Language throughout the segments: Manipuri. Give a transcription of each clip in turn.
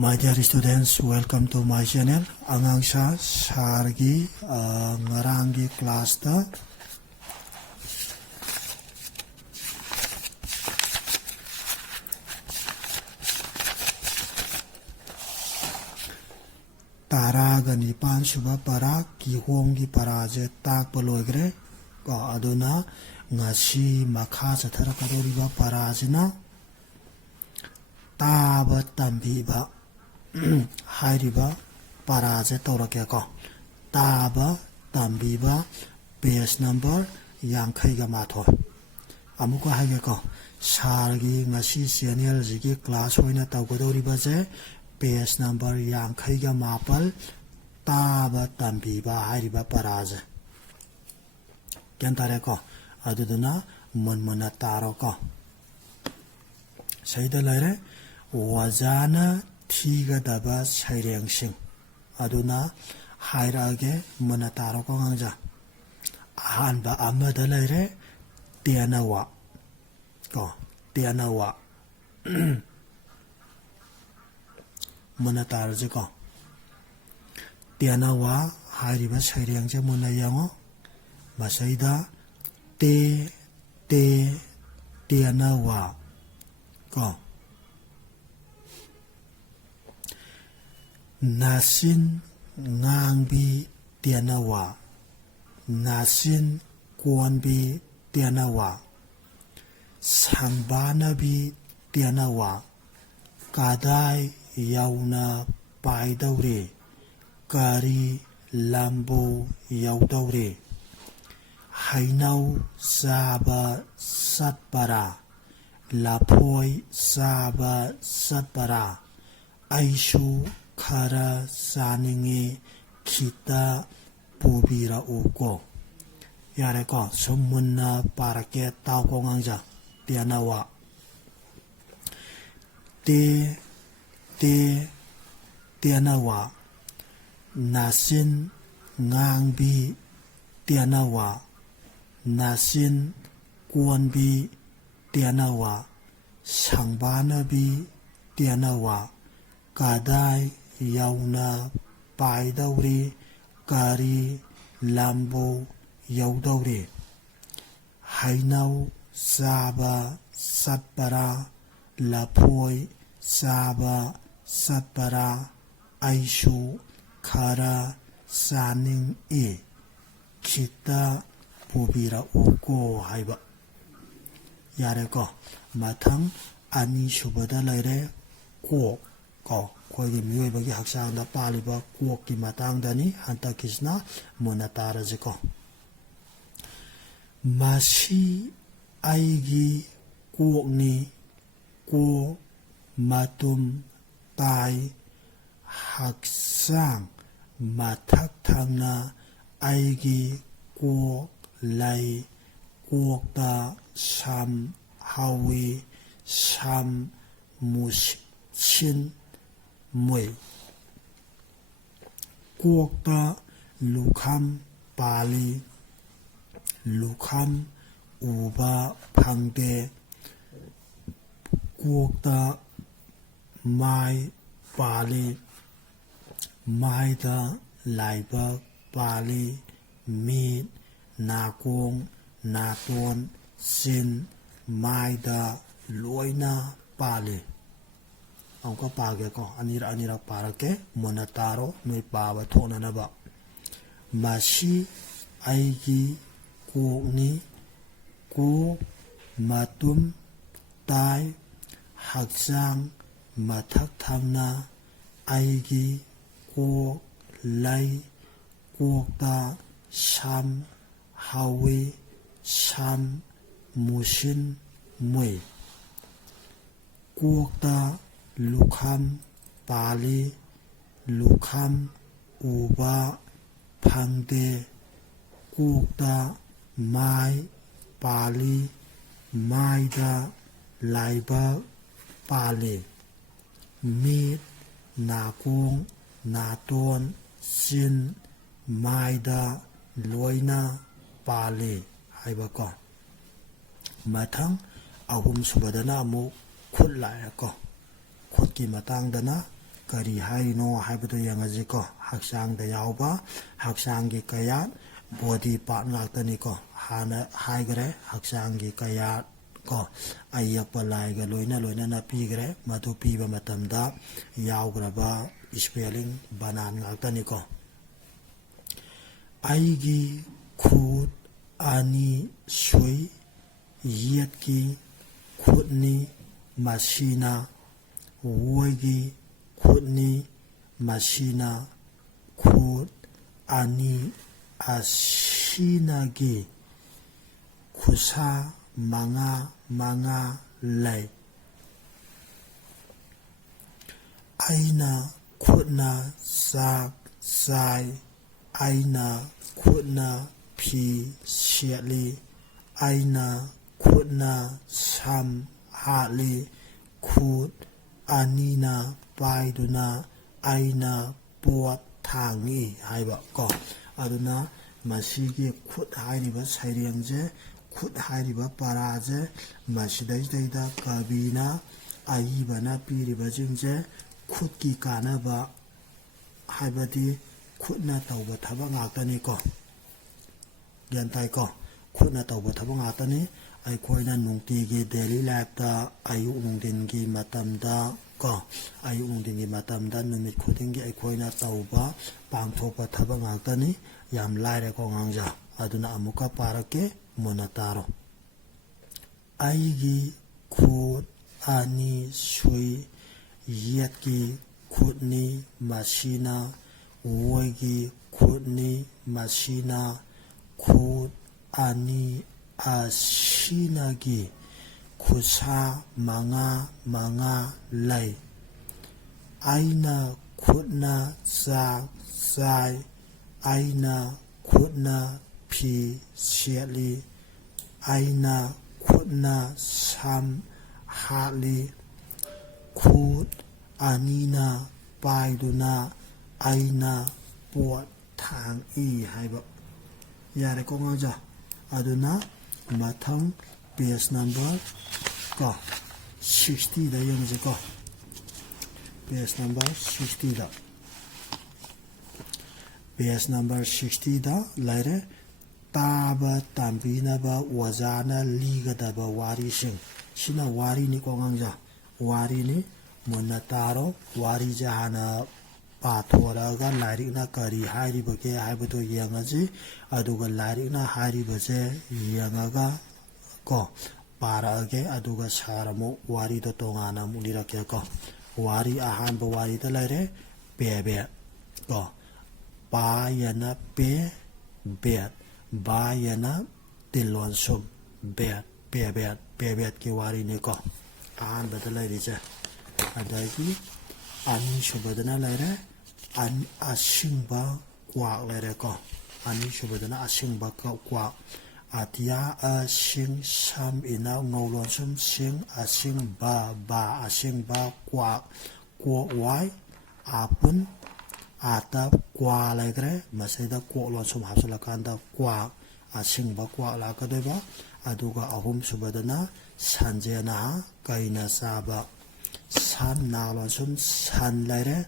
My dear students, welcome to my channel. Angang sa sargi ngarangi class ta taraga nipan suba para kihomgi paraje tak palogre ko aduna ngasi makha satharakadoriba parajina taba tambiba hairiba paraje torakeko taba tambiba page number yankhaiga matho amuka haigeko sargi ngasi channel jigi class hoina tawgodoriba je page number yankhaiga mapal taba tambiba hairiba paraje kentareko aduduna munmuna taroko saida laire wajana thigadaba sairengsing aduna hairage muna taroko nganja ahanba amada laire tianawa ko tianawa muna tarje ko tianawa hairiba sairengje muna yango masaida tianawa ko nasin ngangbi tianawa nasin kuanbi tianawa sangbanabi tianawa kadai yauna paidaure kari lambo yaudore hainau saba satpara lapoi saba satpara aishu khara saningi kita pubira uko yare ko sumunna parake tau ko nganja tianawa tianawa nasin ngangbi tianawa nasin kuanbi tianawa sangbanabi tianawa kadai yauna paidauri kari lambo yaudore hainau saba satpara lapoi saba satpara aishu khara saning kita pubira uko haiba yare ko mathang ani subada laire ko koigi miyoibagi haksangda paliba kokki matangdani hantakisna monataraje masi aigi kokni ko matum tai haksang mathak thangna aigi ko lai kokta sam hawi sam mushin mui kokta lukham pali lukham uba phangde kokta mai pali mai da laiba pali mi nakong naton sin mai da loina pali angka page ko anira parake monataro noi paba thonanaba masi aigi kokni ko matum tai haksang mathak thangna aigi ko lai kokta sam hawi sam mushin mui kokta lukham pali lukham uba phangde kokta mai pali mai da laiba pali mi nakong naton sin mai da loina pali haiba ko mathang ahum subadana amu khut lai ko khut ki matang dana ꯀꯔꯤ ꯍꯥꯏꯔꯤꯅꯣ ꯍꯥꯏꯕꯗꯣ ꯌꯦꯡꯉꯁꯤꯀꯣ ꯍꯛꯆꯥꯡꯗ ꯌꯥꯎꯕ ꯍꯛꯆꯥꯡꯒꯤ ꯀꯌꯥꯠ ꯕꯣꯗꯤ ꯄꯥꯔꯠ ꯉꯥꯛꯇꯅꯤꯀꯣ ꯍꯥꯟꯅ ꯍꯥꯏꯈ꯭ꯔꯦ ꯍꯛꯆꯥꯡꯒꯤ ꯀꯌꯥꯠ ꯀꯣ ꯑꯌꯦꯛꯄ ꯂꯥꯏꯒ ꯂꯣꯏꯅꯅ ꯄꯤꯈ꯭ꯔꯦ ꯃꯗꯨ ꯄꯤꯕ ꯃꯇꯝꯗ ꯌꯥꯎꯈ꯭ꯔꯕ ꯁ꯭ꯄꯦꯂꯤꯡ ꯕꯅꯥꯟ ꯉꯥꯛꯇꯅꯤꯀꯣ ꯑꯩꯒꯤ ꯈꯨꯠ ꯑꯅꯤ ꯁꯨꯏ ꯌꯦꯠꯀꯤ ꯈꯨꯠꯅꯤ ꯃꯁꯤꯅ ꯑꯣꯏꯒꯤ ꯈꯨꯠꯅꯤ ꯃꯁꯤꯅ ꯈꯨꯠ ꯑꯅꯤ ꯑꯁꯤꯅꯒꯤ ꯈꯨꯠꯁꯥ ꯃꯉꯥ ꯂꯩ ꯑꯩꯅ ꯈꯨꯠꯅ ꯆꯥꯛ ꯆꯥꯏ ꯑꯩꯅ ꯈꯨꯠꯅ ꯐꯤ ꯁꯦꯠꯂꯤ ꯑꯩꯅ ꯈꯨꯠꯅ ꯁꯝ ꯍꯥꯠꯂꯤ ꯈꯨꯠ ꯑꯅꯤꯅ ꯄꯥꯏꯗꯨꯅ ꯑꯩꯅ ꯄꯣꯠ ꯊꯥꯡꯏ ꯍꯥꯏꯕ ꯀꯣ ꯑꯗꯨꯅ ꯃꯁꯤꯒꯤ ꯈꯨꯠ ꯍꯥꯏꯔꯤꯕ ꯁꯩꯔꯦꯡꯁꯦ ꯈꯨꯠ ꯍꯥꯏꯔꯤꯕ ꯄꯔꯥꯁꯦ ꯃꯁꯤꯗꯩꯗ ꯀꯕꯤꯅ ꯑꯏꯕꯅ ꯄꯤꯔꯤꯕꯁꯤꯡꯁꯦ ꯈꯨꯠꯀꯤ ꯀꯥꯟꯅꯕ ꯍꯥꯏꯕꯗꯤ ꯈꯨꯠꯅ ꯇꯧꯕ ꯊꯕꯛ ꯉꯥꯛꯇꯅꯤꯀꯣ ꯒ꯭ꯌꯥꯟ ꯇꯥꯏꯀꯣ ꯈꯨꯠꯅ ꯇꯧꯕ ꯊꯕꯛ ꯉꯥꯛꯇꯅꯤ ꯑꯩꯈꯣꯏꯅ ꯅꯨꯡꯇꯤꯒꯤ ꯗꯦꯂꯤ ꯂꯥꯏꯐꯇ ꯑꯌꯨꯛ ꯅꯨꯡꯊꯤꯟꯒꯤ ꯃꯇꯝꯗ ꯀꯣ ꯑꯌꯨꯛ ꯅꯨꯡꯊꯤꯟꯒꯤ ꯃꯇꯝꯗ ꯅꯨꯃꯤꯠ ꯈꯨꯗꯤꯡꯒꯤ ꯑꯩꯈꯣꯏꯅ ꯇꯧꯕ ꯄꯥꯡꯊꯣꯛꯄ ꯊꯕꯛ ꯉꯥꯛꯇꯅꯤ ꯌꯥꯝ ꯂꯥꯏꯔꯦꯀꯣ ꯑꯉꯥꯡꯖꯥ ꯑꯗꯨꯅ ꯑꯃꯨꯛꯀ ꯄꯥꯔꯛꯀꯦ ꯃꯨꯟꯅ ꯇꯥꯔꯣ ꯑꯩꯒꯤ ꯈꯨꯠ ꯑꯅꯤ ꯁꯨꯏ ꯌꯦꯠꯀꯤ ꯈꯨꯠꯅꯤ ꯃꯁꯤꯅ ꯑꯣꯏꯒꯤ ꯈꯨꯠꯅꯤ ꯃꯁꯤꯅ ꯈꯨꯠ ꯑꯅꯤ ꯑꯁꯤꯅꯒꯤ ꯈꯨꯠꯁꯥ ꯃꯉꯥ ꯂꯩ ꯑꯩꯅ ꯈꯨꯠꯅ ꯆꯥꯛ ꯆꯥꯏ ꯑꯩꯅ ꯈꯨꯠꯅ ꯐꯤ ꯁꯦꯠꯂꯤ ꯑꯩꯅ ꯈꯨꯠꯅ ꯁꯝ ꯍꯥꯠꯂꯤ ꯈꯨꯠ ꯑꯅꯤꯅ ꯄꯥꯏꯗꯨꯅ ꯑꯩꯅ ꯄꯣꯠ ꯊꯥꯡꯏ ꯍꯥꯏꯕ ꯌꯥꯔꯦꯀꯣ ꯑꯉꯥꯡꯖꯥ ꯑꯗꯨꯅ ꯃꯊꯪ ꯄꯦꯖ ꯅꯝꯕꯔ ꯀꯣ 60ꯗ ꯌꯦꯡꯁꯤꯀꯣ ꯄꯦꯖ ꯅꯝꯕꯔ 60ꯗ ꯄꯦꯖ ꯅꯝꯕꯔ 60ꯗ ꯂꯩꯔꯦ ꯇꯥꯕ ꯇꯝꯕꯤꯅꯕ ꯑꯣꯖꯥꯅ ꯂꯤꯒꯗꯕ ꯋꯥꯔꯤꯁꯤꯡ ꯁꯤꯅ ꯋꯥꯔꯤꯅꯤꯀꯣ ꯑꯉꯥꯡꯖꯥ ꯋꯥꯔꯤꯅꯤ ꯃꯨꯟꯅ ꯇꯥꯔꯣ ꯋꯥꯔꯤꯁꯦ ꯍꯥꯟꯅ ꯄꯥꯊꯣꯔꯛꯑꯒ ꯂꯥꯏꯔꯤꯛꯅ ꯀꯔꯤ ꯍꯥꯏꯔꯤꯕꯒꯦ ꯍꯥꯏꯕꯗꯨ ꯌꯦꯡꯉꯁꯤ ꯑꯗꯨꯒ ꯂꯥꯏꯔꯤꯛꯅ ꯍꯥꯏꯔꯤꯕꯁꯦ ꯌꯦꯡꯉꯒ ꯀꯣ ꯄꯥꯔꯛꯑꯒꯦ ꯑꯗꯨꯒ ꯁꯥꯔ ꯑꯃꯨꯛ ꯋꯥꯔꯤꯗꯣ ꯇꯣꯉꯥꯟꯅ ꯑꯃꯨꯛ ꯂꯤꯔꯛꯀꯦꯀꯣ ꯋꯥꯔꯤ ꯑꯍꯥꯟꯕ ꯋꯥꯔꯤꯗ ꯂꯩꯔꯦ ꯄꯦꯕꯦꯠ ꯀꯣ ꯄꯥꯌꯅ ꯄꯦ ꯕꯦꯠ ꯕꯥꯌꯅ ꯇꯤꯜꯂꯣꯟꯁꯨꯝ ꯕꯦꯠ ꯄꯦꯕꯦꯠꯀꯤ ꯋꯥꯔꯤꯅꯤꯀꯣ ꯑꯍꯥꯟꯕꯗ ꯂꯩꯔꯤꯁꯦ ꯑꯗꯒꯤ ꯑꯅꯤꯁꯨꯕꯗꯅ ꯂꯩꯔꯦ ꯑꯁꯤꯡꯕ ꯀ꯭ꯋꯥꯛ ꯂꯩꯔꯦꯀꯣ ꯑꯅꯤꯁꯨꯕꯗꯅ ꯑꯁꯤꯡꯕ ꯀ꯭ꯋꯥꯛ ꯑꯇꯤꯌꯥ ꯑꯁꯤꯡ ꯁꯝ ꯏꯅ ꯉꯧꯂꯣꯟꯁꯨꯝ ꯁꯤꯡ ꯑꯁꯤꯡꯕ ꯕꯥ ꯑꯁꯤꯡꯕ ꯀ꯭ꯋꯥꯛ ꯀꯣꯛ ꯋꯥꯏ ꯑꯄꯨꯟ ꯑꯇꯞ ꯀ꯭ꯋꯥ ꯂꯩꯈ꯭ꯔꯦ ꯃꯁꯤꯗ ꯀꯣꯛ ꯂꯣꯟꯁꯨꯝ ꯍꯥꯞꯆꯤꯜꯂꯀꯥꯟꯗ ꯀ꯭ꯋꯥꯛ ꯑꯁꯤꯡꯕ ꯀ꯭ꯋꯥꯛ ꯂꯥꯛꯀꯗꯣꯏꯕ ꯑꯗꯨꯒ ꯑꯍꯨꯝꯁꯨꯕꯗꯅ ꯁꯟꯖꯦꯅꯍꯥ ꯀꯩꯅ ꯆꯥꯕ ꯁꯟ ꯅꯥ ꯂꯣꯟꯁꯨꯝ ꯁꯟ ꯂꯩꯔꯦ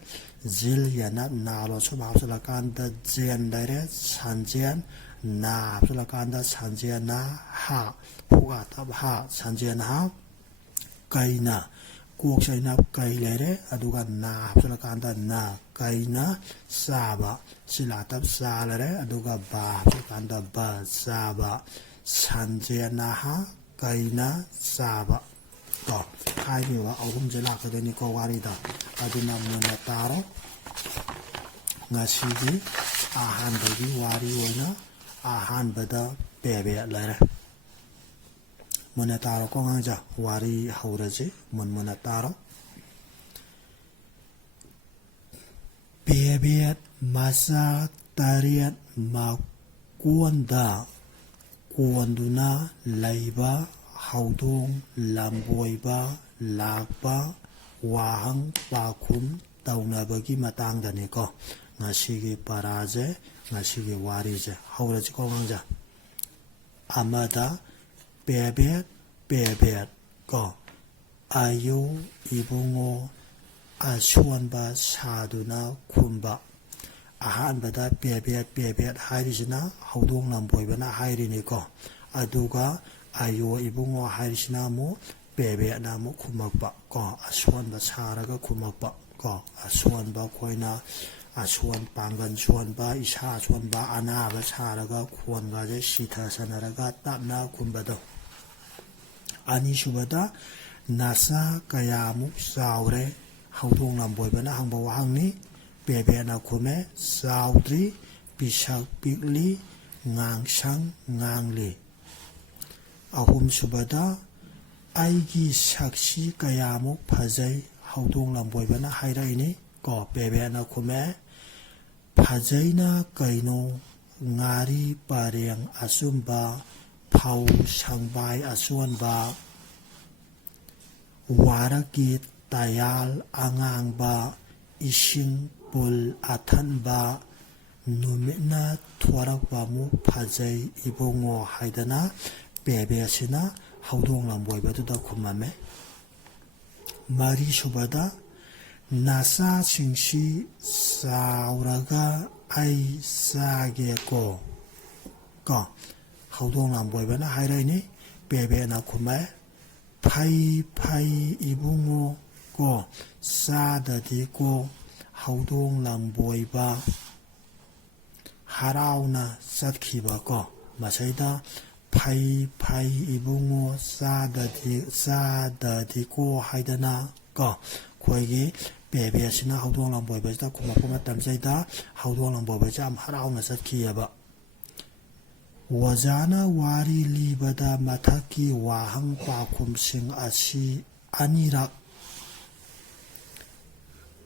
ꯖꯤꯜ ꯌꯦꯅ ꯅꯥ ꯂꯣꯟꯁꯨꯝ ꯍꯥꯞꯆꯤꯜꯂꯀꯥꯟꯗ ꯖꯦꯟ ꯂꯩꯔꯦ ꯁꯟꯖꯦꯟ ꯅꯥ ꯍꯥꯞꯆꯤꯜꯂꯀꯥꯟꯗ ꯁꯟꯖꯦꯟꯅ ꯍꯥ ꯍꯨꯒꯥꯇꯕ ꯍꯥ ꯁꯟꯖꯦꯟꯍꯥ ꯀꯩꯅ ꯀꯣꯛ ꯆꯩꯅ ꯀꯩ ꯂꯩꯔꯦ ꯑꯗꯨꯒ ꯅꯥ ꯍꯥꯞꯆꯤꯜꯂꯀꯥꯟꯗ ꯅ ꯀꯩꯅ ꯆꯥꯕ ꯁꯤꯂꯥꯇꯞ ꯆꯥ ꯂꯩꯔꯦ ꯑꯗꯨꯒ ꯕꯥ ꯍꯥꯞꯆꯤꯜꯂꯀꯥꯟꯗ ꯕ ꯆꯥꯕ ꯁꯟꯖꯦꯟꯅꯍꯥ ꯀꯩꯅ ꯆꯥꯕ ꯀꯣ ꯍꯥꯏꯔꯤꯕ ꯑꯍꯨꯝꯁꯦ ꯂꯥꯛꯀꯗꯣꯏꯅꯤꯀꯣ ꯋꯥꯔꯤꯗ ꯑꯗꯨꯅ ꯃꯨꯟꯅ ꯇꯥꯔꯣ ꯉꯁꯤꯒꯤ ꯑꯍꯥꯟꯕꯒꯤ ꯋꯥꯔꯤ ꯑꯣꯏꯅ ꯑꯍꯥꯟꯕꯗ ꯄꯦꯕꯦꯠ ꯂꯩꯔꯦ ꯃꯨꯟꯅ ꯇꯥꯔꯣꯀꯣ ꯑꯉꯥꯡꯖꯥ ꯋꯥꯔꯤ ꯍꯧꯔꯁꯤ ꯃꯨꯟꯅ ꯇꯥꯔꯣ ꯄꯦꯕꯦꯠ ꯃꯆꯥ ꯇꯔꯦꯠ ꯃꯀꯣꯟꯗ ꯀꯣꯟꯗꯨꯅ ꯂꯩꯕ ꯍꯧꯗꯣꯡ ꯂꯝꯕꯣꯏꯕ ꯂꯥꯛꯄ ꯋꯥꯍꯪ ꯄꯥꯎꯈꯨꯝ ꯇꯧꯅꯕꯒꯤ ꯃꯇꯥꯡꯗꯅꯤꯀꯣ ꯉꯁꯤꯒꯤ ꯄꯔꯥꯁꯦ ꯉꯁꯤꯒꯤ ꯋꯥꯔꯤꯁꯦ ꯍꯧꯔꯁꯤꯀꯣ ꯑꯉꯥꯡꯖꯥ ꯑꯃꯗ ꯄꯦꯕꯦꯠ ꯀꯣ ꯑꯌꯨ ꯏꯕꯨꯡꯉꯣ ꯑꯁꯣꯟꯕ ꯁꯥꯗꯨꯅ ꯈꯨꯝꯕ ꯑꯍꯥꯟꯕꯗ ꯄꯦꯕꯦꯠ ꯍꯥꯏꯔꯤꯁꯤꯅ ꯍꯧꯗꯣꯡ ꯂꯝꯕꯣꯏꯕꯅ ꯍꯥꯏꯔꯤꯅꯤꯀꯣ ꯑꯗꯨꯒ ꯑꯌꯣ ꯏꯕꯨꯡꯉꯣ ꯍꯥꯏꯔꯤꯁꯤꯅ ꯑꯃꯨꯛ ꯄꯦꯕꯦꯠꯅ ꯑꯃꯨꯛ ꯈꯨꯝꯃꯛꯄ ꯀꯣ ꯑꯁꯣꯟꯕ ꯁꯥꯔꯒ ꯈꯨꯝꯃꯛꯄ ꯀꯣ ꯑꯁꯣꯟꯕ ꯑꯩꯈꯣꯏꯅ ꯄꯥꯡꯒꯜ ꯁꯣꯟꯕ ꯏꯁꯥ ꯁꯣꯟꯕ ꯑꯅꯥꯕ ꯁꯥꯔꯒ ꯈꯣꯟꯒꯁꯦ ꯁꯤꯊꯁꯟꯅꯔꯒ ꯇꯞꯅ ꯈꯨꯝꯕꯗꯣ ꯑꯅꯤꯁꯨꯕꯗ ꯅꯆꯥ ꯀꯌꯥꯃꯨꯛ ꯆꯥꯎꯔꯦ ꯍꯧꯗꯣꯡ ꯂꯝꯕꯣꯏꯕꯅ ꯍꯪꯕ ꯋꯥꯍꯪꯅꯤ ꯄꯦꯕꯦꯠꯅ ꯈꯨꯝꯃꯦ ꯆꯥꯎꯗ꯭ꯔꯤ ꯄꯤꯁꯛ ꯄꯤꯛꯂꯤ ꯉꯥꯡꯁꯪ ꯉꯥꯡꯂꯤ ꯑꯍꯨꯝꯁꯨꯕꯗ ꯑꯩꯒꯤ ꯁꯛꯁꯤ ꯀꯌꯥꯃꯨꯛ ꯐꯖꯩ ꯍꯧꯗꯣꯡ ꯂꯝꯕꯣꯏꯕꯅ ꯍꯥꯏꯔꯛꯏꯅꯤ ꯀꯣ ꯄꯦꯕꯦꯠꯅ ꯈꯨꯝꯃꯦ ꯐꯖꯩꯅ ꯀꯩꯅꯣ ꯉꯥꯔꯤ ꯄꯔꯦꯡ ꯑꯆꯨꯝꯕ ꯐꯧ ꯁꯪꯕꯥꯏ ꯑꯆꯣꯟꯕ ꯋꯥꯔꯛꯀꯤ ꯇꯌꯥꯜ ꯑꯉꯥꯡꯕ ꯏꯁꯤꯡ ꯄꯨꯜ ꯑꯊꯟꯕ ꯅꯨꯃꯤꯠꯅ ꯊꯣꯔꯛꯄꯃꯨꯛ ꯐꯖꯩ ꯏꯕꯨꯡꯉꯣ ꯍꯥꯏꯗꯅ ꯄꯦꯕꯦꯠꯁꯤꯅ ꯍꯧꯗꯣꯡ ꯂꯝꯕꯣꯏꯕꯗꯨꯗ ꯈꯨꯝꯃꯝꯃꯦ ꯃꯔꯤꯁꯨꯕꯗ ꯅꯆꯥꯁꯤꯡꯁꯤ ꯆꯥꯎꯔꯒ ꯑꯩ ꯆꯥꯒꯦꯀꯣ ꯀꯣ ꯍꯧꯗꯣꯡ ꯂꯝꯕꯣꯏꯕꯅ ꯍꯥꯏꯔꯛꯏꯅꯤ ꯄꯦꯕꯦꯠꯅ ꯈꯨꯝꯃꯦ ꯐꯩ ꯏꯕꯨꯡꯉꯣ ꯀꯣ ꯆꯥꯗꯗꯤꯀꯣ ꯍꯧꯗꯣꯡ ꯂꯝꯕꯣꯏꯕ ꯍꯔꯥꯎꯅ ꯆꯠꯈꯤꯕꯀꯣ ꯃꯁꯩꯗ ꯐꯩ ꯏꯕꯨꯡꯉꯣ ꯆꯥꯗꯗꯤꯀꯣ ꯍꯥꯏꯗꯅ ꯀꯣ ꯑꯩꯈꯣꯏꯒꯤ ꯄꯦꯕꯦꯠꯁꯤꯅ ꯍꯧꯗꯣꯡ ꯂꯝꯕꯣꯏꯕꯁꯤꯗ ꯈꯨꯝꯃꯛꯄ ꯃꯇꯝꯁꯤꯗ ꯍꯧꯗꯣꯡ ꯂꯝꯕꯣꯏꯕꯁꯤ ꯌꯥꯝ ꯍꯔꯥꯎꯅ ꯆꯠꯈꯤꯑꯕ ꯑꯣꯖꯥꯅ ꯋꯥꯔꯤ ꯂꯤꯕꯗ ꯃꯊꯛꯀꯤ ꯋꯥꯍꯪ ꯄꯥꯎꯈꯨꯝꯁꯤꯡ ꯑꯁꯤ ꯑꯅꯤꯔꯛ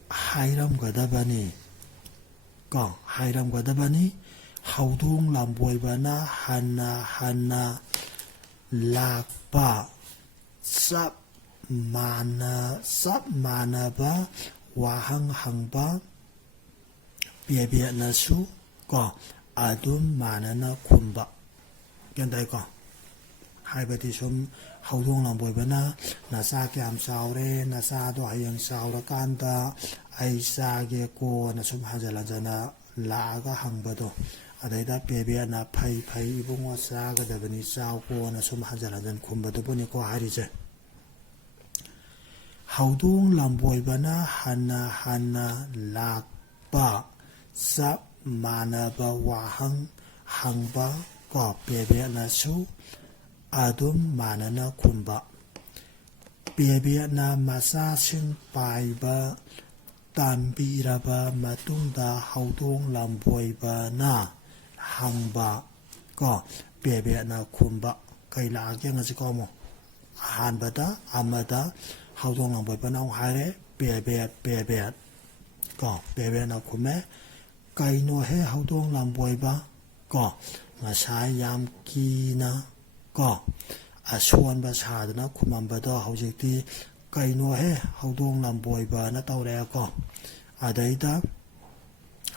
ꯍꯥꯏꯔꯝꯒꯗꯕꯅꯤ ꯀꯣ ꯍꯥꯏꯔꯝꯒꯗꯕꯅꯤ ꯍꯧꯗꯣꯡ ꯂꯝꯕꯣꯏꯕꯅ ꯍꯟꯅ ꯂꯥꯛꯄ ꯆꯞ ꯃꯥꯟꯅꯕ ꯋꯥꯍꯪ ꯍꯪꯕ ꯄꯦꯕꯦꯠꯅꯁꯨ ꯀꯣ ꯑꯗꯨꯝ ꯃꯥꯟꯅꯅ ꯈꯨꯝꯕ ꯒ꯭ꯌꯥꯟ ꯇꯥꯏꯀꯣ ꯍꯥꯏꯕꯗꯤ ꯁꯨꯝ ꯍꯧꯗꯣꯡ ꯂꯝꯕꯣꯏꯕꯅ ꯅꯆꯥ ꯀꯌꯥꯝ ꯆꯥꯎꯔꯦ ꯅꯆꯥꯗꯣ ꯍꯌꯦꯡ ꯆꯥꯎꯔꯀꯥꯟꯗ ꯑꯩ ꯆꯥꯒꯦꯀꯣꯅ ꯁꯨꯝ ꯍꯟꯖꯤꯟ ꯍꯟꯖꯤꯟꯅ ꯂꯥꯛꯑꯒ ꯍꯪꯕꯗꯣ ꯑꯗꯩꯗ ꯄꯦꯕꯦꯠꯅ ꯐꯩ ꯏꯕꯨꯡꯉꯣ ꯆꯥꯒꯗꯕꯅꯤ ꯆꯥꯎꯀꯣꯅ ꯁꯨꯝ ꯍꯟꯖꯤꯟ ꯍꯟꯖꯤꯟ ꯈꯨꯝꯕꯗꯨꯕꯨꯅꯤꯀꯣ ꯍꯥꯏꯔꯤꯁꯦ ꯍꯧꯗꯣꯡ ꯂꯝꯕꯣꯏꯕꯅ ꯍꯟꯅ ꯂꯥꯛꯄ ꯆꯞ ꯃꯥꯟꯅꯕ ꯋꯥꯍꯪ ꯍꯪꯕ ꯀꯣ ꯄꯦꯕꯦꯠꯅꯁꯨ ꯑꯗꯨꯝ ꯃꯥꯟꯅꯅ ꯈꯨꯝꯕ ꯄꯦꯕꯦꯠꯅ ꯃꯆꯥꯁꯤꯡ ꯄꯥꯏꯕ ꯇꯝꯕꯤꯔꯕ ꯃꯇꯨꯡꯗ ꯍꯧꯗꯣꯡ ꯂꯝꯕꯣꯏꯕꯅ ꯍꯪꯕ ꯀꯣ ꯄꯦꯕꯦꯠꯅ ꯈꯨꯝꯕ ꯀꯩ ꯂꯥꯛꯑꯒꯦ ꯉꯁꯤꯀꯣ ꯑꯃꯨꯛ ꯑꯍꯥꯟꯕꯗ ꯑꯃꯗ ꯍꯧꯗꯣꯡ ꯂꯝꯕꯣꯏꯕꯅ ꯑꯃꯨꯛ ꯍꯥꯏꯔꯦ ꯄꯦꯕꯦꯠ ꯀꯣ ꯄꯦꯕꯦꯠꯅ ꯈꯨꯝꯃꯦ ꯀꯩꯅꯣꯍꯦ ꯍꯧꯗꯣꯡ ꯂꯝꯕꯣꯏꯕ ꯀꯣ ꯉꯁꯥꯏ ꯌꯥꯝ ꯀꯤꯅ ꯀꯣ ꯑꯁꯣꯟꯕ ꯁꯥꯗꯨꯅ ꯈꯨꯝꯃꯝꯕꯗꯣ ꯍꯧꯖꯤꯛꯇꯤ ꯀꯩꯅꯣꯍꯦ ꯍꯧꯗꯣꯡ ꯂꯝꯕꯣꯏꯕꯅ ꯇꯧꯔꯛꯑꯦꯀꯣ ꯑꯗꯩꯗ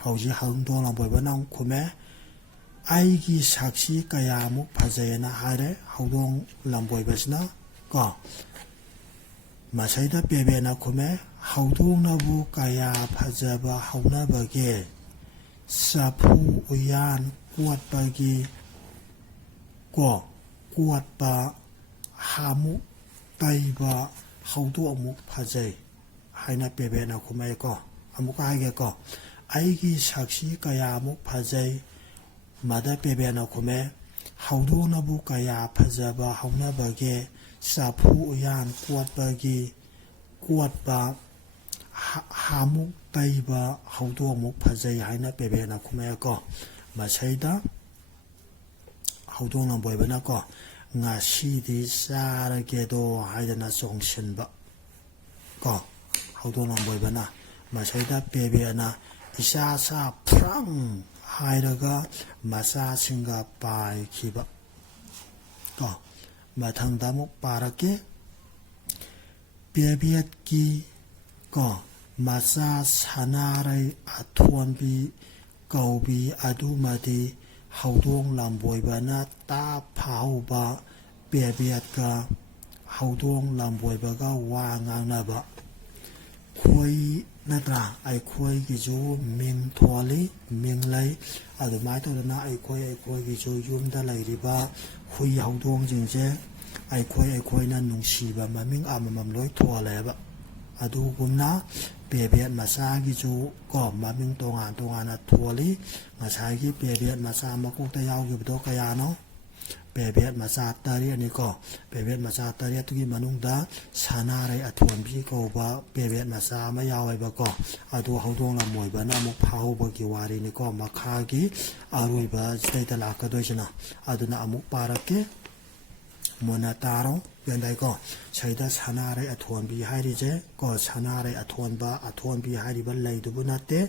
ꯍꯧꯖꯤꯛ ꯍꯧꯗꯣꯡ ꯂꯝꯕꯣꯏꯕꯅ ꯑꯃꯨꯛ ꯈꯨꯝꯃꯦ ꯑꯩꯒꯤ ꯁꯛꯁꯤ ꯀꯌꯥꯃꯨꯛ ꯐꯖꯩꯑꯅ ꯍꯥꯏꯔꯦ ꯍꯧꯗꯣꯡ ꯂꯝꯕꯣꯏꯕꯁꯤꯅ ꯀꯣ ꯃꯁꯩꯗ ꯄꯦꯕꯦꯠꯅ ꯈꯨꯝꯃꯦ ꯍꯧꯗꯣꯡꯅꯕꯨ ꯀꯌꯥ ꯐꯖꯕ ꯍꯧꯅꯕꯒꯦ ꯆꯐꯨ ꯎꯌꯥꯟ ꯀꯣꯠꯄꯒꯤ ꯀꯣꯠꯄ ꯍꯥꯃꯨꯛ ꯇꯩꯕ ꯍꯧꯗꯣꯡꯃꯨꯛ ꯐꯖꯩ ꯍꯥꯏꯅ ꯄꯦꯕꯦꯠꯅ ꯈꯨꯝꯃꯛꯑꯦꯀꯣ ꯑꯃꯨꯛꯀ ꯍꯥꯏꯒꯦꯀꯣ ꯑꯩꯒꯤ ꯁꯛꯁꯤ ꯀꯌꯥꯃꯨꯛ ꯐꯖꯩ ꯃꯗ ꯄꯦꯕꯦꯠꯅ ꯈꯨꯝꯃꯦ ꯍꯧꯗꯣꯡꯅꯕꯨ ꯀꯌꯥ ꯐꯖꯕ ꯍꯧꯅꯕꯒꯦ ꯆꯐꯨ ꯎꯌꯥꯟ ꯀꯣꯠꯄ ꯍꯥꯃꯨꯛ ꯇꯩꯕ ꯍꯧꯗꯣꯡꯃꯨꯛ ꯐꯖꯩ ꯍꯥꯏꯅ ꯄꯦꯕꯦꯠꯅ ꯈꯨꯝꯃꯛꯑꯦꯀꯣ ꯃꯁꯩꯗ ꯍꯧꯗꯣꯡ ꯂꯝꯕꯣꯏꯕꯅꯀꯣ ꯉꯁꯤꯗꯤ ꯆꯥꯔꯒꯦꯗꯣ ꯍꯥꯏꯗꯅ ꯆꯣꯡꯁꯤꯟꯕ ꯀꯣ ꯍꯧꯗꯣꯡ ꯂꯝꯕꯣꯏꯕꯅ ꯃꯁꯩꯗ ꯄꯦꯕꯦꯠꯅ ꯏꯆꯥ ꯐ꯭ꯔꯪ ꯍꯥꯏꯔꯒ ꯃꯆꯥꯁꯤꯡꯒ ꯄꯥꯏꯈꯤꯕ ꯀꯣ ꯃꯊꯪꯗ ꯑꯃꯨꯛ ꯄꯥꯔꯛꯀꯦ ꯄꯦꯕꯦꯠꯀꯤ ꯀꯣ ꯃꯆꯥ ꯁꯅꯥꯔꯩ ꯑꯊꯣꯟꯕꯤ ꯀꯧꯕꯤ ꯑꯗꯨꯃꯗꯤ ꯍꯧꯗꯣꯡ ꯂꯝꯕꯣꯏꯕꯅ ꯇꯥꯞ ꯐꯥꯍꯧꯕ ꯄꯦꯕꯦꯠꯀ ꯍꯧꯗꯣꯡ ꯂꯝꯕꯣꯏꯕꯒ ꯋꯥ ꯉꯥꯡꯅꯕ khoi natra ai khoi gi chu ming tholi ming lai adu mai to na ai khoi gi chu yum da lai ri ba hui hau dong jing je ai khoi na nung si ba ma ming amam loi thole ba adu gumna pebiat masa gi chu ko ma ming tongan na tholi ngasai gi pebiat masa ma ku ta yaw gi do kaya no pebiat masa tari ani ko pebiat masa tari tu gi manung da sana rai athon bi ko ba pebiat masa ma yaw ai ba ko adu haudong la moi ba na mu phau ba gi wari ni ko ma kha gi aroi ba stai ta la ka do china adu na amuk parak ke mona taro yandai ko chaida sana rai athon bi hai ri je ko sana rai athon bi hai ri ba lai du bu na te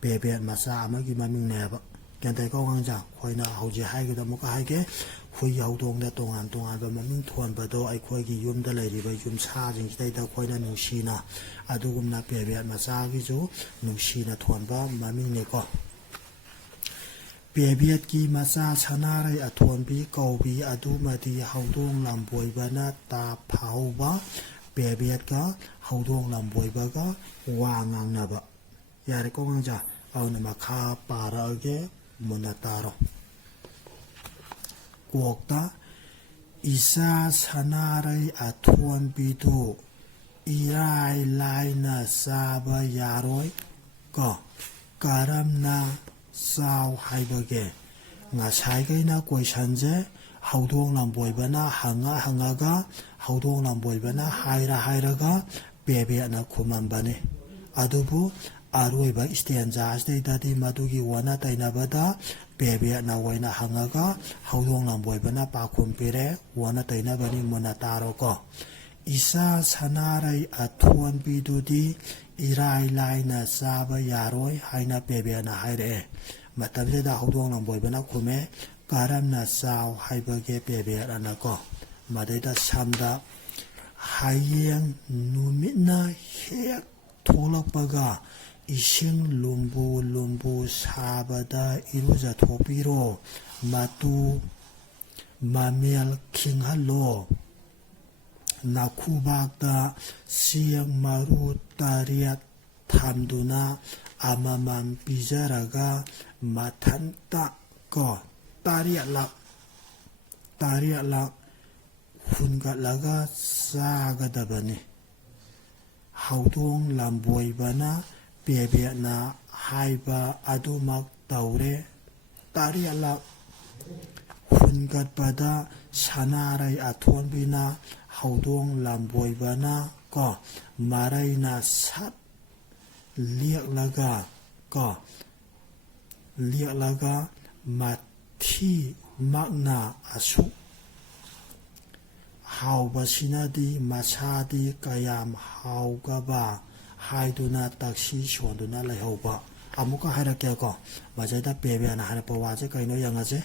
pebiat masa ma gi ma ming ne ba yandai ko gang ja khoi na hau je hai gi da mu ka hai ke hui hau dong da tongan ba ma ming thon ba do ai khoi gi yum da lai ri ba yum sa jing dai da khoi na nu shi na adu gum na pebiat masa gi ju nu shi na thon ba ma ming ne ko pebiat ki masa sana rai athon bi ko bi adu ma di hau dong lam boi ba na ta phau ba pebiat ka hau dong lam boi ba ka wa ngang na ba ya re ko ngang ja au na ma kha pa ra ge mona taro kuokta isa sana rai athon bi tu irai lai na sa ba yaroi ko karam na sao hai ba ge nga sai ge na question je haudong lam boi ba na hanga ga haudong lam boi ba na hai ra ga be na khumam ba ne adubu aroi ba stanza stay da di madu gi wana tai na ba da be na wai na hanga ga haudong lam boi ba na pa khum pe re wana tai na ba ni mona taro ko isa sanarai athon bi du di irai lai na sa ba yaroi hai na be na hai re matam je da haudong lam boi ba na khume karam na sao hai ba ge be na ko madai da sam da hayeng numit na hek tholak pa ga ising lumbu sabada iruja thopiro matu mamel king halo nakubakda siang maru tariat thamduna amamam pijaraga mathanta ko tariat la hunga laga sagadabani haudong lamboi bana bebe na haiba adumak taure tariala hungat pada sanarai athon bina haudong lamboi bana ko marai na sat liak laga mathi magna asu hauba sinadi masadi kayam haugaba haiduna taksi shonduna lai hauba amuka haira kya ko majaida bebe na hara pawaje kaino yanga je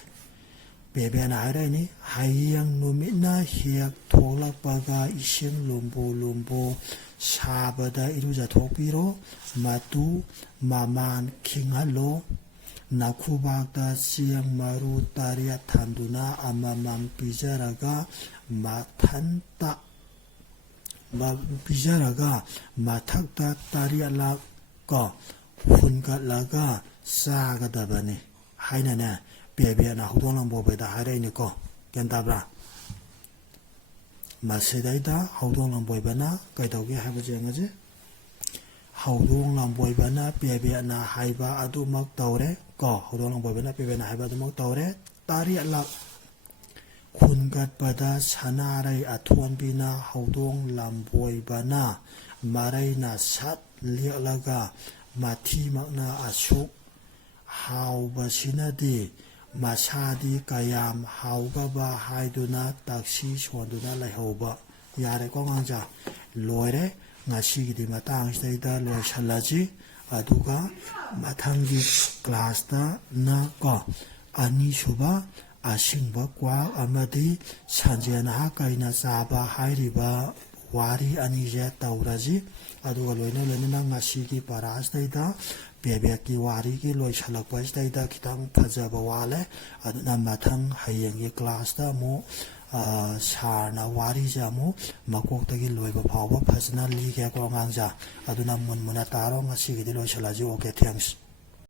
bebe na hara ni hayang numina hiak tholak paga ising lumbu sabada iruja thopiro matu maman khingalo nakubakda siang maru taria thanduna amamam pijaraga mathanta pijaraga mathakta tariala ko hunka laga sagadabani haina ne bebe na hudong lambo be da hare ni ko kentabra masedaida hudong lambo be na kaidauge haiba jengaje hudong lambo be na bebe na haiba adumak taure ko hudong lambo be na bebe na haiba adumak taure tariala kungat pada sanarai athon bina haudong lamboi bana marai na sat liak laga mathi makna asuk hau basinadi masadi kayam hauga ba haiduna taksi shonduna lai hauba yare ko nganja loire ngasi gi matang staida loi shalaji aduga mathangi class ta na ko ani shuba asingba kwa amadi sanjena kaina saba hairiba wari anije tauraji aduga loina lena ngasi gi paras daida bebe ki wari ki loi salak pas daida kitang phajaba wale aduna mathang hayeng gi class ta mo ꯁꯥꯔꯅ ꯋꯥꯔꯤꯁꯦ ꯑꯃꯨꯛ ꯃꯀꯣꯛꯇꯒꯤ ꯂꯣꯏꯕ ꯐꯥꯎꯕ ꯐꯖꯅ ꯂꯤꯒꯦꯀꯣ ꯑꯉꯥꯡꯁꯦ ꯑꯗꯨꯅ ꯃꯨꯟꯅ ꯇꯥꯔꯣ ꯉꯁꯤꯒꯤꯗꯤ ꯂꯣꯏꯁꯤꯜꯂꯁꯤ ꯑꯣꯀꯦ ꯊꯦꯡꯛꯁ